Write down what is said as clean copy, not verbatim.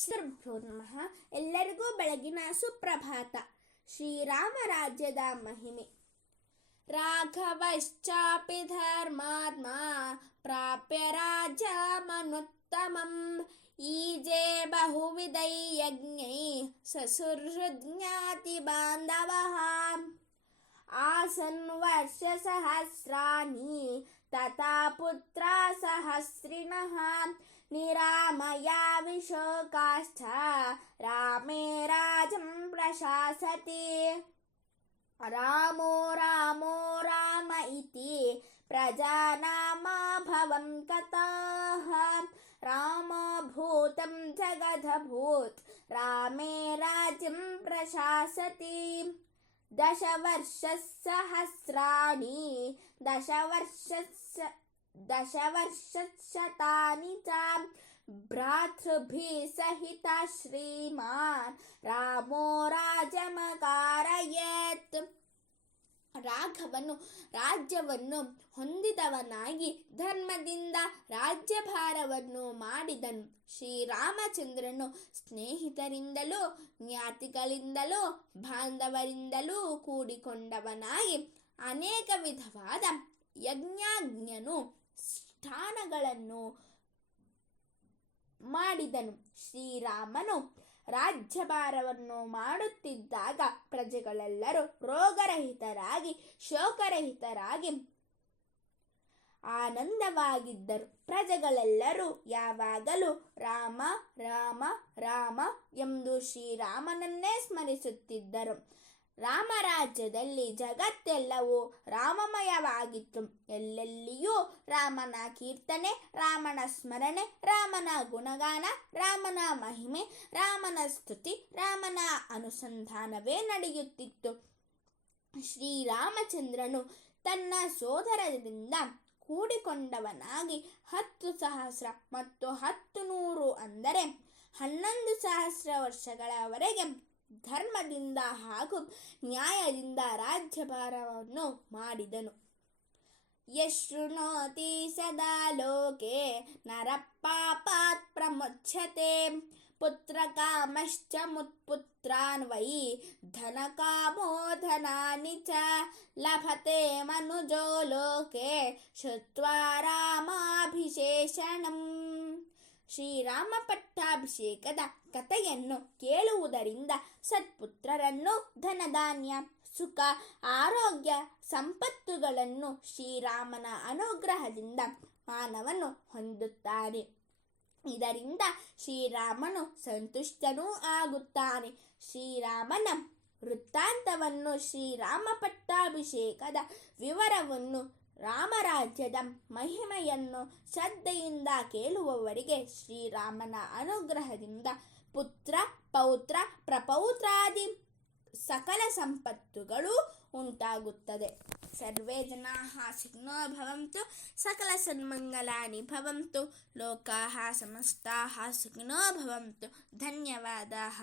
ಶ್ರೀಗುರುಭ್ಯೋ ನಮಃ. ಎಲ್ಲರಿಗೂ ಬೆಳಗಿನ ಸುಪ್ರಭಾತ. ಶ್ರೀರಾಮ ರಾಜ್ಯದ ಮಹಿಮೆ. ರಾಘವಶ್ಚಾಪಿ ಧರ್ಮಾತ್ಮ ಪ್ರಾಪ್ಯ ರಾಜ್ಯಮನುತ್ತಮಂ ಈಜೆ ಬಹುವಿಧೈ ಯಜ್ಞೈ ಸಸುಹೃಜ್ಞಾತಿ ಬಾಂಧವಃ ಆಸನ್ ವರ್ಷ ಸಹಸ್ರಾಣಿ ತಥಾ ಪುತ್ರ ಸಹಸ್ರಿಣಃ ನಿರಾಮಯಾ ವಿಶೋಕಾಶ್ಚ ರಾಮೇ ರಾಜಂ ಪ್ರಶಾಸತಿ. ರಾಮೋ ರಾಮೋ ರಾಮ ಇತಿ ಪ್ರಜಾನಾಮಾಭವಂ ಕಥಾಃ ರಾಮಭೂತಂ ಜಗದಭೂತ್ ರಾಮೇ ರಾಜ್ಯಂ ಪ್ರಶಾಸತಿ. ದಶವರ್ಷಸಹಸ್ರಾಣಿ ದಶವರ್ಷಶತಾನಿ ಚ ಭ್ರಾತೃಭಿಃ ಸಹಿತಃ ಶ್ರೀಮಾನ್ ರಾಮೋ ರಾಜ್ಯಮಕಾರಯತ್. ರಾಘವನು ರಾಜ್ಯವನ್ನು ಹೊಂದಿದವನಾಗಿ ಧರ್ಮದಿಂದ ರಾಜ್ಯಭಾರವನ್ನು ಮಾಡಿದನು. ಶ್ರೀರಾಮಚಂದ್ರನು ಸ್ನೇಹಿತರಿಂದಲೂ ಜ್ಞಾತಿಗಳಿಂದಲೂ ಬಾಂಧವರಿಂದಲೂ ಕೂಡಿಕೊಂಡವನಾಗಿ ಅನೇಕ ವಿಧವಾದ ಯಜ್ಞಾನುಷ್ಠಾನಗಳನ್ನು ಮಾಡಿದನು. ಶ್ರೀರಾಮನು ರಾಜ್ಯಭಾರವನ್ನು ಮಾಡುತ್ತಿದ್ದಾಗ ಪ್ರಜೆಗಳೆಲ್ಲರೂ ರೋಗರಹಿತರಾಗಿ ಶೋಕರಹಿತರಾಗಿ ಆನಂದವಾಗಿದ್ದರು. ಪ್ರಜೆಗಳೆಲ್ಲರೂ ಯಾವಾಗಲೂ ರಾಮ ರಾಮ ರಾಮ ಎಂದು ಶ್ರೀರಾಮನನ್ನೇ ಸ್ಮರಿಸುತ್ತಿದ್ದರು. ರಾಮರಾಜ್ಯದಲ್ಲಿ ಜಗತ್ತೆಲ್ಲವೂ ರಾಮಮಯವಾಗಿತ್ತು. ಎಲ್ಲೆಲ್ಲಿಯೂ ರಾಮನ ಕೀರ್ತನೆ, ರಾಮನ ಸ್ಮರಣೆ, ರಾಮನ ಗುಣಗಾನ, ರಾಮನ ಮಹಿಮೆ, ರಾಮನ ಸ್ತುತಿ, ರಾಮನ ಅನುಸಂಧಾನವೇ ನಡೆಯುತ್ತಿತ್ತು. ಶ್ರೀರಾಮಚಂದ್ರನು ತನ್ನ ಸೋದರರಿಂದ ಕೂಡಿಕೊಂಡವನಾಗಿ 10,000 ಮತ್ತು 100 ಅಂದರೆ 11,000 ವರ್ಷಗಳವರೆಗೆ ಧರ್ಮದಿಂದ ಹಾಗೂ ನ್ಯಾಯದಿಂದ ರಾಜ್ಯಭಾರವನ್ನು ಮಾಡಿದನು. ಯಶೃಣೋತಿ ಸದಾ ಲೋಕೆ ನರಪಾಪಾತ್ ಪ್ರಮುಚ್ಯತೆ ಪುತ್ರಕಾಮಶ್ಚ ಮುತ್ಪುತ್ರಾನ್ ವೈ ಧನಕಾಮೋ ಧನಾನಿ ಚ ಲಭತೆ ಮನುಜೋ ಲೋಕೆ ಶ್ರುತ್ವಾ ರಾಮಾಭಿಷೇಷಣಂ. ಶ್ರೀರಾಮ ಪಟ್ಟಾಭಿಷೇಕದ ಕಥೆಯನ್ನು ಕೇಳುವುದರಿಂದ ಸತ್ಪುತ್ರರನ್ನು, ಧನಧಾನ್ಯ, ಸುಖ, ಆರೋಗ್ಯ, ಸಂಪತ್ತುಗಳನ್ನು ಶ್ರೀರಾಮನ ಅನುಗ್ರಹದಿಂದ ಮಾನವನು ಹೊಂದುತ್ತಾನೆ. ಇದರಿಂದ ಶ್ರೀರಾಮನು ಸಂತುಷ್ಟನೂ ಆಗುತ್ತಾನೆ. ಶ್ರೀರಾಮನ ವೃತ್ತಾಂತವನ್ನು, ಶ್ರೀರಾಮ ಪಟ್ಟಾಭಿಷೇಕದ ವಿವರವನ್ನು, ರಾಮರಾಜ್ಯದ ಮಹಿಮೆಯನ್ನು ಶ್ರದ್ಧೆಯಿಂದ ಕೇಳುವವರಿಗೆ ಶ್ರೀರಾಮನ ಅನುಗ್ರಹದಿಂದ ಪುತ್ರ, ಪೌತ್ರ, ಪ್ರಪೌತ್ರಾದಿ ಸಕಲ ಸಂಪತ್ತುಗಳು ಉಂಟಾಗುತ್ತದೆ. ಸರ್ವೇ ಜನಾಃ ಸುಖಿನೋ ಭವಂತು, ಸಕಲ ಸನ್ಮಂಗಲಾನಿ ಭವಂತು, ಲೋಕಾಃ ಸಮಸ್ತಾಃ ಸುಖಿನೋ ಭವಂತು. ಧನ್ಯವಾದಾಃ.